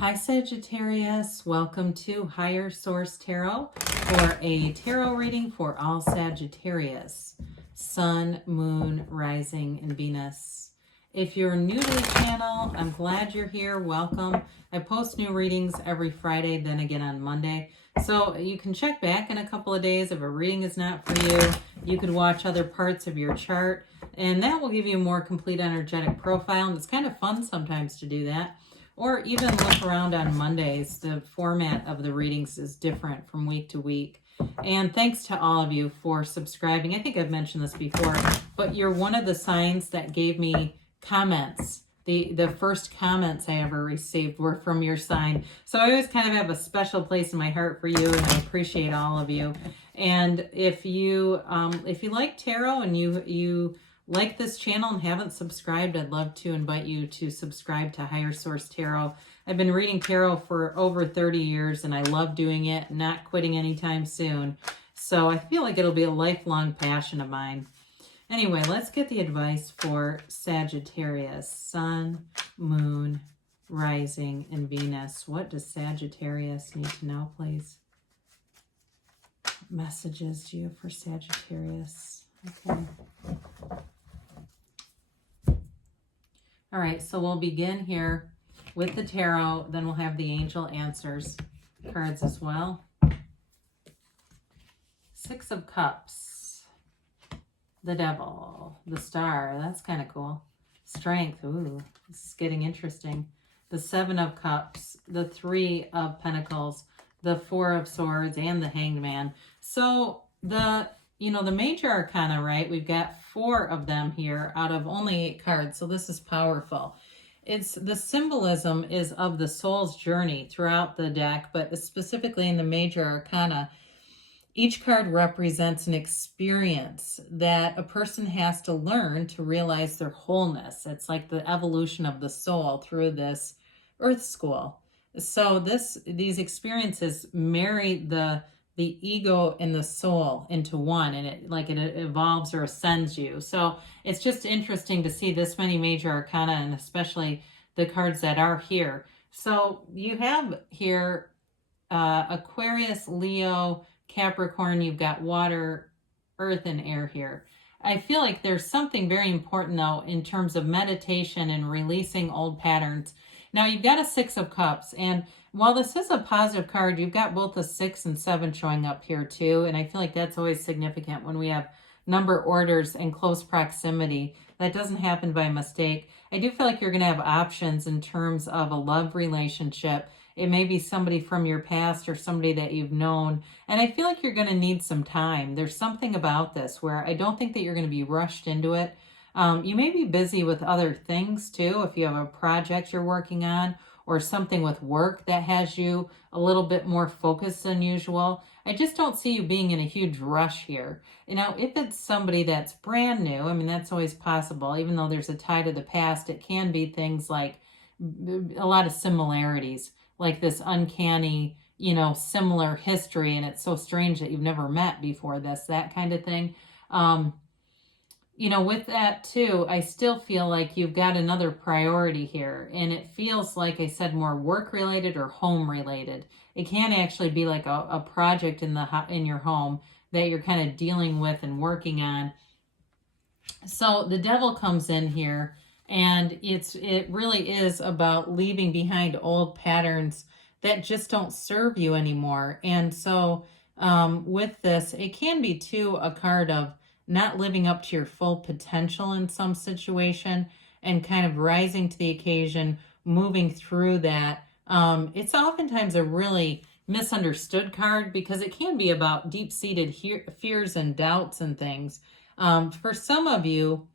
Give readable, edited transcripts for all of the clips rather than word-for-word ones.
Hi Sagittarius, welcome to Higher Source Tarot for a tarot reading for all Sagittarius, Sun, Moon, Rising, and Venus. If you're new to the channel, I'm glad you're here. Welcome. I post new readings every Friday, then again on Monday. So you can check back in a couple of days if a reading is not for you. You could watch other parts of your chart, and that will give you a more complete energetic profile. And it's kind of fun sometimes to do that. Or even look around on Mondays. The format of the readings is different from week to week. And thanks to all of you for subscribing. I think I've mentioned this before, but you're one of the signs that gave me comments. The first comments I ever received were from your sign. So I always kind of have a special place in my heart for you, and I appreciate all of you. And if you like tarot and you like this channel and haven't subscribed, I'd love to invite you to subscribe to Higher Source Tarot. I've been reading tarot for over 30 years and I love doing it, not quitting anytime soon. So I feel like it'll be a lifelong passion of mine. Anyway, let's get the advice for Sagittarius, Sun, Moon, Rising, and Venus. What does Sagittarius need to know, please? What messages do you have for Sagittarius? Okay. All right, so we'll begin here with the tarot, then we'll have the angel answers cards as well. Six of Cups, the Devil, the Star, that's kind of cool. Strength, ooh, this is getting interesting. The Seven of Cups, the Three of Pentacles, the Four of Swords, and the Hanged Man. So the major arcana, right? We've got 4 of them here out of only 8 cards. So this is powerful. The symbolism is of the soul's journey throughout the deck, but specifically in the major arcana, each card represents an experience that a person has to learn to realize their wholeness. It's like the evolution of the soul through this earth school. So these experiences marry the ego and the soul into one, and it evolves or ascends you. So it's just interesting to see this many major arcana, and especially the cards that are here. So you have here Aquarius, Leo, Capricorn. You've got water, earth, and air here. I feel like there's something very important though in terms of meditation and releasing old patterns. Now you've got a 6 of Cups, and while this is a positive card, you've got both a 6 and 7 showing up here too. And I feel like that's always significant when we have number orders in close proximity. That doesn't happen by mistake. I do feel like you're going to have options in terms of a love relationship. It may be somebody from your past or somebody that you've known. And I feel like you're going to need some time. There's something about this where I don't think that you're going to be rushed into it. You may be busy with other things too. If you have a project you're working on, or something with work that has you a little bit more focused than usual. I just don't see you being in a huge rush here. If it's somebody that's brand new, I mean, that's always possible. Even though there's a tie to the past, it can be things like a lot of similarities, like this uncanny, similar history, and it's so strange that you've never met before this, that kind of thing. With that too, I still feel like you've got another priority here, and it feels like I said more work related or home related. It can actually be like a project in your home that you're kind of dealing with and working on. So the Devil comes in here, and it really is about leaving behind old patterns that just don't serve you anymore. And so with this, it can be too a card of not living up to your full potential in some situation and kind of rising to the occasion, moving through that. It's oftentimes a really misunderstood card because it can be about deep-seated fears and doubts and things. For some of you,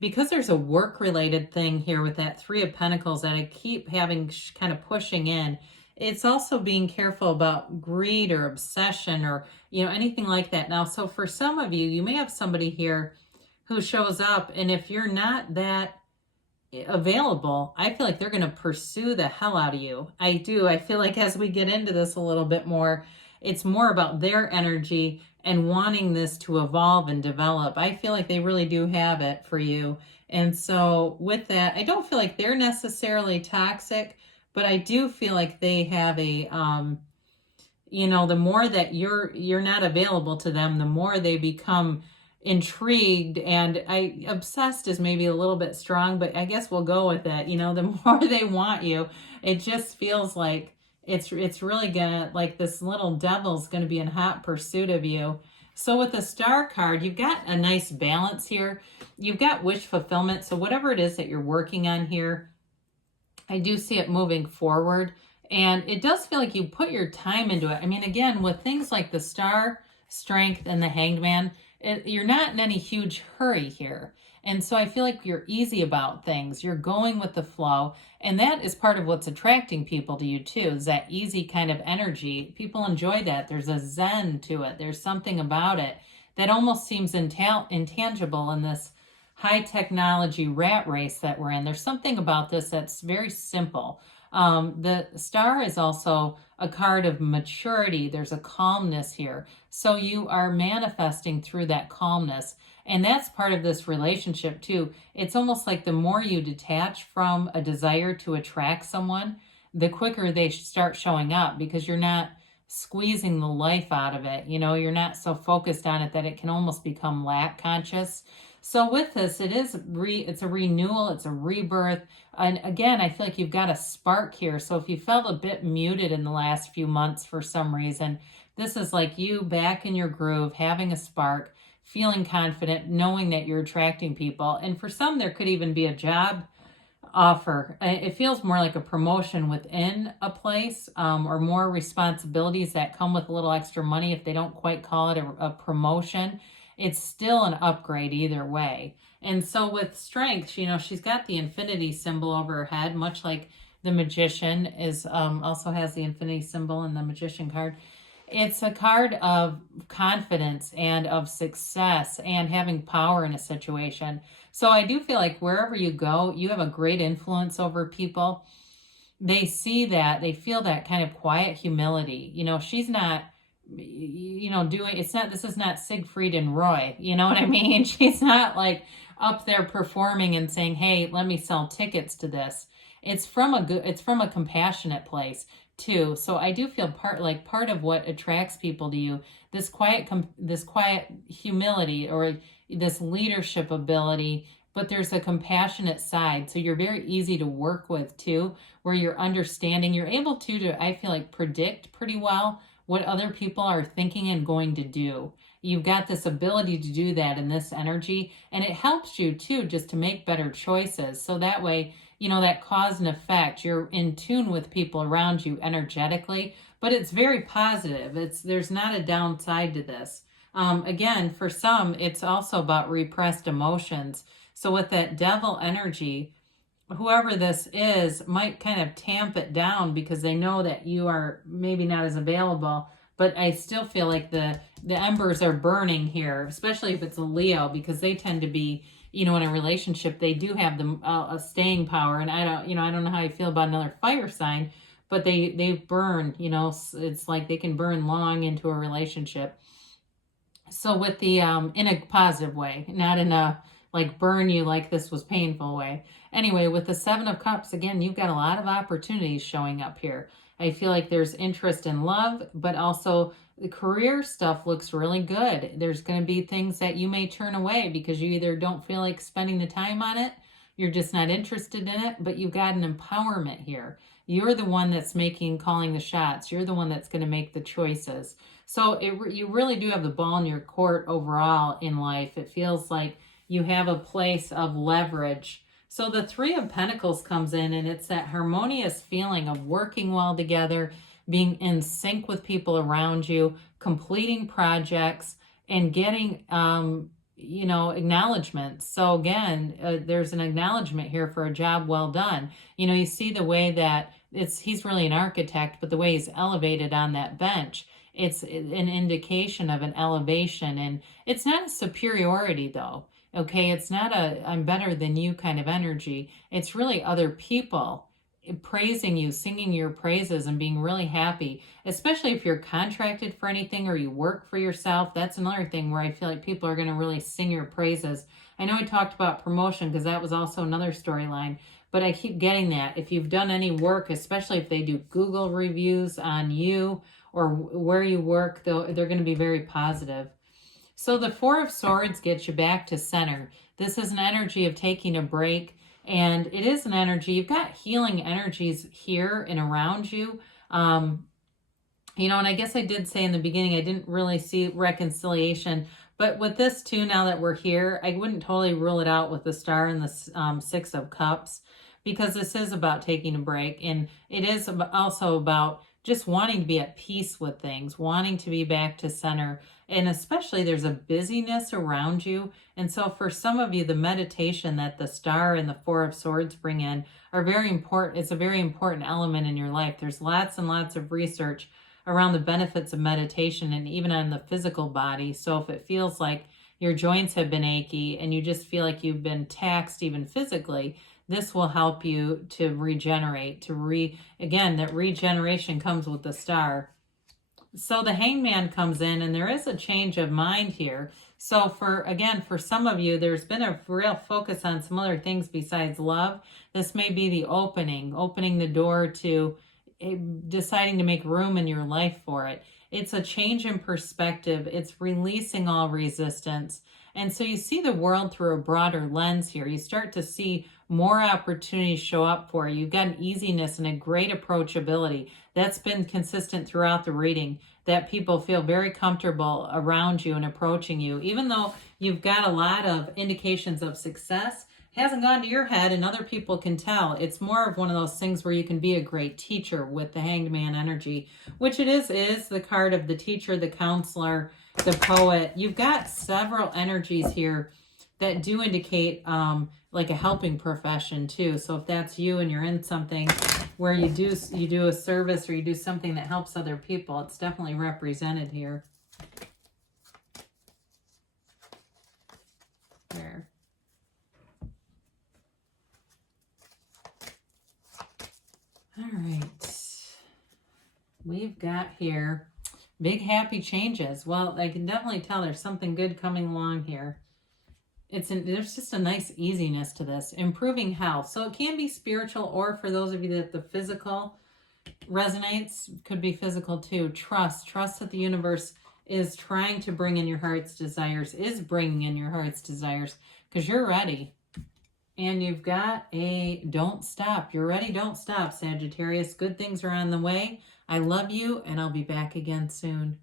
because there's a work-related thing here with that 3 of Pentacles that I keep having kind of pushing in, it's also being careful about greed or obsession or, anything like that. Now, so for some of you, you may have somebody here who shows up, and if you're not that available, I feel like they're going to pursue the hell out of you. I do. I feel like as we get into this a little bit more, it's more about their energy and wanting this to evolve and develop. I feel like they really do have it for you. And so with that, I don't feel like they're necessarily toxic, but I do feel like they have a, you know, the more that you're not available to them, the more they become intrigued. And obsessed is maybe a little bit strong, but I guess we'll go with it. You know, the more they want you, it just feels like it's really gonna, like, this little devil's gonna be in hot pursuit of you. So with the Star card, you've got a nice balance here. You've got wish fulfillment. So whatever it is that you're working on here, I do see it moving forward. And it does feel like you put your time into it. I mean, again, with things like the Star, Strength, and the Hanged Man, you're not in any huge hurry here. And so I feel like you're easy about things. You're going with the flow. And that is part of what's attracting people to you too, is that easy kind of energy. People enjoy that. There's a zen to it. There's something about it that almost seems intangible in this high technology rat race that we're in. There's something about this that's very simple. The Star is also a card of maturity. There's a calmness here. So you are manifesting through that calmness. And that's part of this relationship too. It's almost like the more you detach from a desire to attract someone, the quicker they start showing up, because you're not squeezing the life out of it. You know, you're not so focused on it that it can almost become lack conscious. So with this, it's a renewal, it's a rebirth. And again, I feel like you've got a spark here. So if you felt a bit muted in the last few months for some reason, this is like you back in your groove, having a spark, feeling confident, knowing that you're attracting people. And for some, there could even be a job offer. It feels more like a promotion within a place, or more responsibilities that come with a little extra money. If they don't quite call it a promotion, it's still an upgrade either way. And so with Strength, you know, she's got the infinity symbol over her head, much like the Magician is also has the infinity symbol in the Magician card. It's a card of confidence and of success and having power in a situation. So I do feel like wherever you go, you have a great influence over people. They see that, they feel that kind of quiet humility. You know, she's not, you know, this is not Siegfried and Roy, you know what I mean? She's not like up there performing and saying, hey, let me sell tickets to this. It's from a compassionate place too. So I do feel part of what attracts people to you, this quiet humility, or this leadership ability, but there's a compassionate side. So you're very easy to work with too, where you're understanding, you're able to I feel like predict pretty well what other people are thinking and going to do. You've got this ability to do that in this energy, and it helps you too just to make better choices. So that way, you know, that cause and effect, you're in tune with people around you energetically, but it's very positive. There's not a downside to this. Again, for some, it's also about repressed emotions. So with that devil energy, whoever this is might kind of tamp it down because they know that you are maybe not as available. But I still feel like the embers are burning here, especially if it's a Leo, because they tend to be, you know, in a relationship, they do have a staying power. And I don't know how I feel about another fire sign, but they burn, you know, it's like they can burn long into a relationship. So with the, in a positive way, not in a like burn you like this was painful way. Anyway, with the Seven of Cups, again, you've got a lot of opportunities showing up here. I feel like there's interest in love, but also the career stuff looks really good. There's going to be things that you may turn away because you either don't feel like spending the time on it, you're just not interested in it, but you've got an empowerment here. You're the one that's calling the shots. You're the one that's going to make the choices. So you really do have the ball in your court overall in life. It feels like you have a place of leverage. So the Three of Pentacles comes in, and it's that harmonious feeling of working well together, being in sync with people around you, completing projects, and getting, you know, acknowledgement. So again, there's an acknowledgement here for a job well done. You know, you see the way that he's really an architect, but the way he's elevated on that bench, it's an indication of an elevation. And it's not a superiority though. Okay, it's not a I'm better than you kind of energy. It's really other people praising you, singing your praises, and being really happy, especially if you're contracted for anything or you work for yourself. That's another thing where I feel like people are going to really sing your praises. I know I talked about promotion because that was also another storyline, but I keep getting that. If you've done any work, especially if they do Google reviews on you or where you work, they're going to be very positive. So the Four of Swords gets you back to center. This is an energy of taking a break, and it is an energy. You've got healing energies here and around you. You know, and I guess I did say in the beginning, I didn't really see reconciliation. But with this too, now that we're here, I wouldn't totally rule it out with the Star and the Six of Cups, because this is about taking a break. And it is also about just wanting to be at peace with things, wanting to be back to center. And especially there's a busyness around you. And so for some of you, the meditation that the Star and the Four of Swords bring in are very important. It's a very important element in your life. There's lots and lots of research around the benefits of meditation and even on the physical body. So if it feels like your joints have been achy and you just feel like you've been taxed even physically, this will help you to regenerate, again, that regeneration comes with the Star. So the Hangman comes in, and there is a change of mind here. So for some of you, there's been a real focus on some other things besides love. This may be the opening the door to deciding to make room in your life for it. It's a change in perspective. It's releasing all resistance. And so you see the world through a broader lens here. You start to see more opportunities show up for you. You've got an easiness and a great approachability. That's been consistent throughout the reading, that people feel very comfortable around you and approaching you. Even though you've got a lot of indications of success, hasn't gone to your head and other people can tell. It's more of one of those things where you can be a great teacher with the Hanged Man energy, which it is the card of the teacher, the counselor, the poet. You've got several energies here that do indicate like a helping profession too. So if that's you and you're in something where you do a service or you do something that helps other people, it's definitely represented here. There. All right, we've got here big happy changes. Well, I can definitely tell there's something good coming along here. There's just a nice easiness to this. Improving health. So it can be spiritual, or for those of you that the physical resonates, could be physical too. Trust that the universe is trying to bring in your heart's desires, is bringing in your heart's desires, because you're ready. And you've got a don't stop. You're ready, don't stop, Sagittarius. Good things are on the way. I love you, and I'll be back again soon.